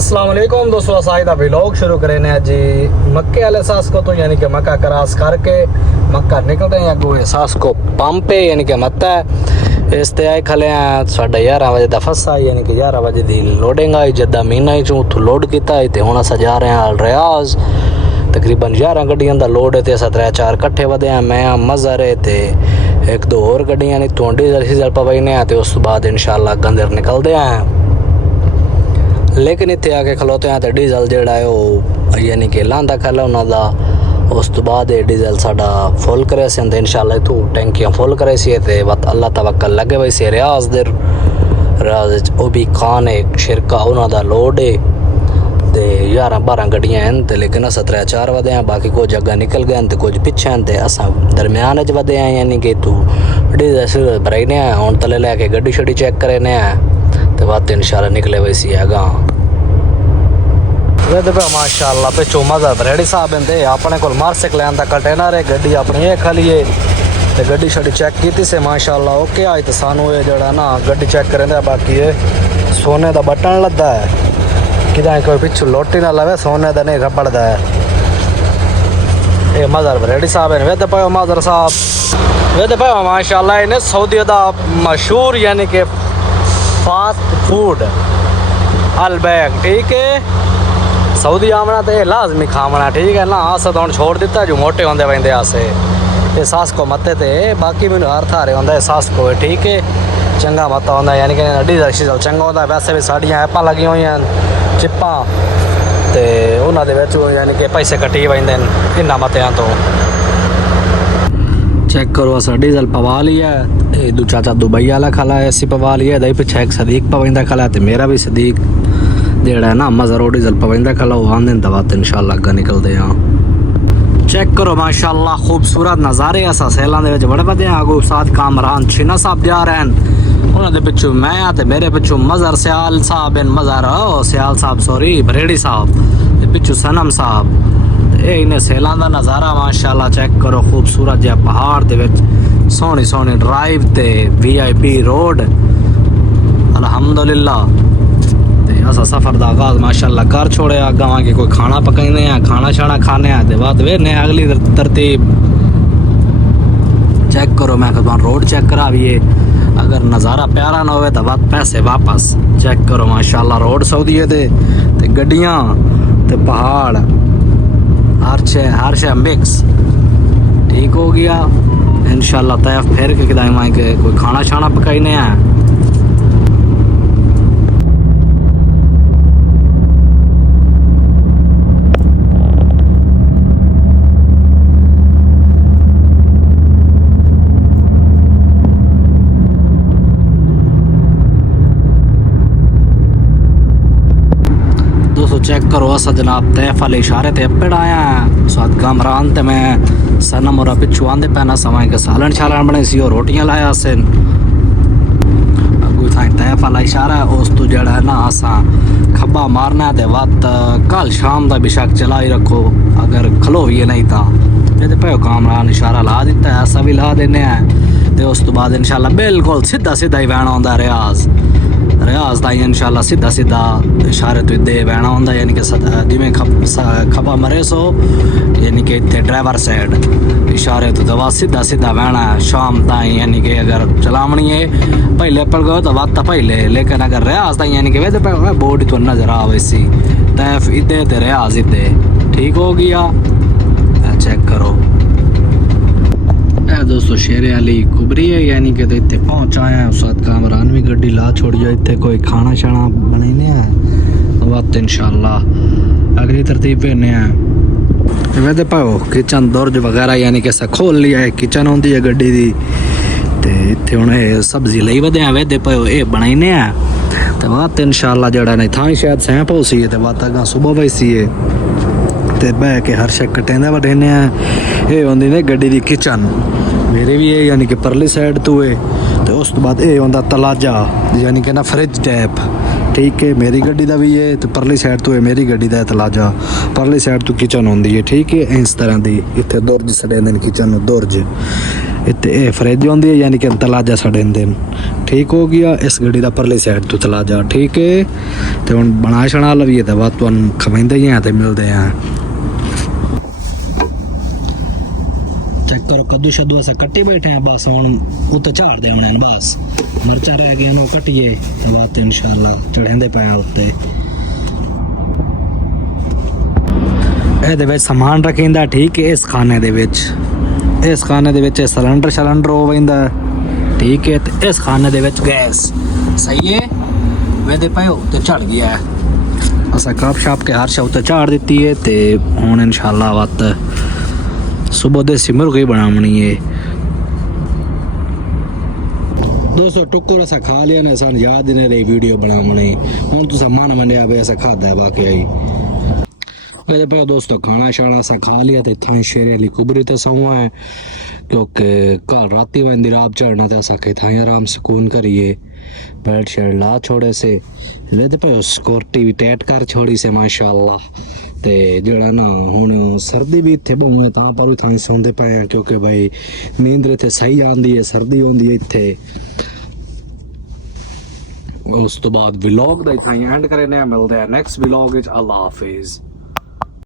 अस्सलाम वालेकुम दोस्तों, असाइदा व्लॉग शुरू करें हैं जी मक्के वाले सास को। तो यानी कि मक्का क्रॉस करके मक्का निकलते हैं अगो सास को पंप पे यानी कि मत्ता है इस ते आए खले हैं 11:30 बजे दा फसा यानी कि 11 बजे दी लोडिंग आई जद्दा मीना ही चूँ उथों लोड किया है तो हुण असां जा रहे हैं रियाज। तकरीबन 11 गड्डियां दा लोड है तो असां 3-4 कट्ठे वधे हैं। मैं मज़र है तो एक दो होर गड्डियां नहीं तो डीजल सीजल पवैने हैं तो उस बाद इंशाल्लाह गंदर निकलते हैं। लेकिन इतने आके खलोते हैं तो डीजल जोड़ा है वो यानी कि लांदा खला उन्होंने उस तो बाद डीजल साडा फुल करे से इंशाल्लाह इतों टैंकियां फुल करे सी बत अल्लाह तवक्कल लगे हुए से रियाज दे रियाज वो भी खान एक शिरका उन्होंने लोड है तो 11-12 गड्डियां हैं तो लेकिन अस 3-4 वधे हैं। बाकी कुछ अगर निकल गए तो कुछ पिछे हैं तो अस दरम्यान च वधे हैं यानी कि तू डीजल भराइने हूँ तले लैके गड्डी शड्डी चेक करेने तो बात इंशाल्लाह निकले वैसी है गा वे पे माशाल्लाह पे चोमा रेडी साहब हैं अपने को मार्सिक लैन का कंटेनर है गड्डी अपनी ये खाली है तो गड्डी शड्डी चेक की से माशाल्लाह ओके आई तो सानू ये जड़ा ना गड्डी चेक करें। बाकी ये सोने का बटन लद्दा है कि कोई पिछू लोटी ना लवे सोने का नहीं रबड़ दा है। ये मज़र रेडी साहब है वे पे मज़र साहब वे पे माशाल्लाह इन्हें सऊदी का मशहूर यानी कि फास्ट फूड अलबैग ठीक है। सऊदी आमना तो लाजमी खावना ठीक है ना। अस तो हम छोड़ दिता जो मोटे होंगे वेंदे आसे ये सास को मत्ते थे। बाकी मैंने हर थारे होंगे सास को ठीक है चंगा मत्ता होंगे यानी कि डीजल शीजल चंगा होंगे। वैसे भी साड़ियाँ ऐपां लगी हुई हैं चिप्पां तो उन्होंने यानी कि पैसे कटी वेंदे इन्ना मत्तियां तो चेक करो अस डीजल पवा लिया है। दू चाचा दुबई वाला खला है ऐसी पवा लिया है। पिछे एक सदीक पवेंदा खला है तो मेरा भी सदीक जेड़ा है ना मज़र डीजल पवेंदा खला वो आंदे दवा तो इंशाल्लाह अगर निकलते हैं। चेक करो माशाल्लाह खूबसूरत नज़ारे अस सैलों के बड़े बड़े आगू साथ कामरान छिना साहब जा रहे हैं उन्होंने पिछू मैं तो मेरे पिछू मज़र सियाल साहब मज़र सियाल साहब सॉरी बरेड़ी साहब पिछू सनम साहब ये इन्हें सैलों का नज़ारा माशाल्लाह चेक करो खूबसूरत जहा पहाड़ दे विच सोहनी सोहनी ड्राइव ते VIP रोड अल्हम्दुलिल्लाह। ते असा सफ़र का आगाज माशाल्लाह कर छोड़िया अगर के कोई खाना पकाने खाना शाना खाने तो बाद वेने अगली तरतीब चेक करो। मैं कहता रोड चेक कराविए अगर नज़ारा प्यारा ना हो तो बात पैसे वापस। चेक करो माशाल्लाह रोड सऊदी दे ते गड्डियाँ ते पहाड़ हर शे मिक्स ठीक हो गया इंशाल्लाह। तैफ फिर के किदाई के कोई खाना शाना पकाईने हैं। चेक करो असा जनाब तैफ वाले इशारे ते अपेड़ आया है साथ कामरान ते मैं सनम और पिछू आंदे पैना समय के सालन शालन बने सी और रोटियां लाया से अगू था तैफ वाला इशारा है उस तो जड़ा है ना असा खब्बा मारना है ते वत कल शाम का बेशक चला ही रखो अगर खलो ये नहीं था ये पे कामरान इशारा ला दिता है असा भी ला देने हैं तो उस तो बाद इंशाल्लाह बिल्कुल सीधा सीधा ही बहना होंदा रियाज का इंशाल्लाह सीधा सीधा इशारे तो दे बहना होंदा यानी कि जिमें खबा मरे सो यानी कि इतने ड्राइवर साइड इशारे तो दवा सीधा सीधा बहना है शाम ताई यानी कि अगर चलावनी है पहले पड़ गए तो बात पहले लेकिन अगर रियाज ताई यानी कि वे बोर्ड तो नजर आ वैसी तैफ इधे तो रियाज इधे ठीक हो गया। चेक करो दोस्तों शेरे अली कुबरी है यानी कि इतने पहुँच आए हैं उस कामरान भी गड्डी ला छोड़ी है इतने कोई खाना शाना बनाने हैं वक्त इंशाल्लाह अगली तरतीब पे हैं। वैसे पाओ किचन दुर्ज वगैरह यानी कि खोल लिया है किचन होंगी है गड्डी की तो इतने हूँ सब्जी ली वधे हैं वेदे पाओ ये बनाने हैं तो वक्त इंशाल्लाह जड़ा नहीं था शायद सैंप हो सी है तो वत अगर सुबह वैसी है तो बह के हर शे कटेंदे वडेने हैं ये होंगी ने गड्डी की किचन मेरे भी है यानी कि परली साइड तो है तो उस तो बाद ये होंदा तलाजा यानी कि ना फ्रिज टैप ठीक है। मेरी गड्डी का भी है तो परली साइड तो है मेरी गड्डी का तलाजा परली साइड तो किचन होंगी है ठीक है। इस तरह की इतने दुर्ज सड़े किचन दुर्ज ਇੱਥੇ ਇਹ ਫਰਿੱਜ ਹੁੰਦੀ ਹੈ ਯਾਨੀ ਕਿ ਤਲਾਜਾ ਸਾਡੇ ਦਿਨ ਠੀਕ ਹੋ ਗਿਆ। ਇਸ ਗੱਡੀ ਦਾ ਪਰਲੀ ਸਾਈਡ ਤੋਂ ਤਲਾਜਾ ਠੀਕ ਹੈ। ਤੇ ਹੁਣ ਬਣਾ ਛਣਾ ਲਵੀਏ ਤਾਂ ਬਾਅਦ ਤੁਹਾਨੂੰ ਖਵਾਉਂਦੇ ਹੀ ਆ ਤੇ ਮਿਲਦੇ ਆ। चेक करो कद्दू शद्दू ऐसा कट्टी बैठे हैं बस हम उत्ते झाड़ दे होने बस मिर्चा रह गई वो कट्टिए बात इंशाल्लाह चढ़ेंदे पे उत्ते ਇਹਦੇ ਵਿੱਚ ਸਮਾਨ ਰੱਖਿੰਦਾ ਠੀਕ ਹੈ। ਇਸ ਖਾਨੇ ਦੇ ਵਿੱਚ ਸਿਲੰਡਰ ਹੋ ਵੈਂਦਾ ਠੀਕ ਹੈ। ਤੇ ਇਸ ਖਾਨੇ ਦੇ ਵਿੱਚ ਗੈਸ ਸਹੀ ਹੈ ਵੇਦੇ ਪਇਓ ਤੇ ਝੜ ਗਿਆ ਅਸਾਂ ਕੱਪ ਸ਼ਾਪ ਕੇ ਹਰ ਸ਼ਾਪ ਤੇ ਝਾੜ ਦਿੱਤੀ ਹੈ। ਤੇ ਹੁਣ ਇਨਸ਼ਾਅੱਲਾ ਵਤ सुबह देसी मुर्गी बनावनी है दोस्तों। टुक्कर असा खा लिया ना सन याद ही नहीं रही वीडियो बनावनी हूँ तुसा मन मंडिया भी असा खादा वाकई मेरे पास दोस्तों खाना शाना असा खा लिया तो इतना शेरे अली कुबरी तो सौआ है क्योंकि कल राती वही रात चढ़ना तो असा के थाई आराम सुकून करिए बेड शेड ला छोड़े से वेदे पे सिक्योरिटी भी टाइट कर छोड़ी से माशाअल्लाह। ਤੇ ਜਿਹੜਾ ਨਾ ਹੁਣ ਸਰਦੀ ਵੀ ਇੱਥੇ ਬਹੁਤ ਹੈ ਤਾਂ ਪਰ ਵੀ ਥਾਂ ਸੌਂਦੇ ਪਏ ਆ ਕਿਉਂਕਿ ਭਾਈ ਨੀਂਦ ਇੱਥੇ ਸਹੀ ਆਉਂਦੀ ਹੈ ਸਰਦੀ ਆਉਂਦੀ ਹੈ ਇੱਥੇ। ਉਸ ਤੋਂ ਬਾਅਦ ਵਲੌਗ ਦਾ ਇੱਥੇ ਐਂਡ ਕਰਨੇ ਆ ਮਿਲਦੇ ਆ ਨੈਕਸਟ ਵਲੌਗ ਵਿੱਚ। ਅੱਲਾ ਹਾਫਿਜ਼।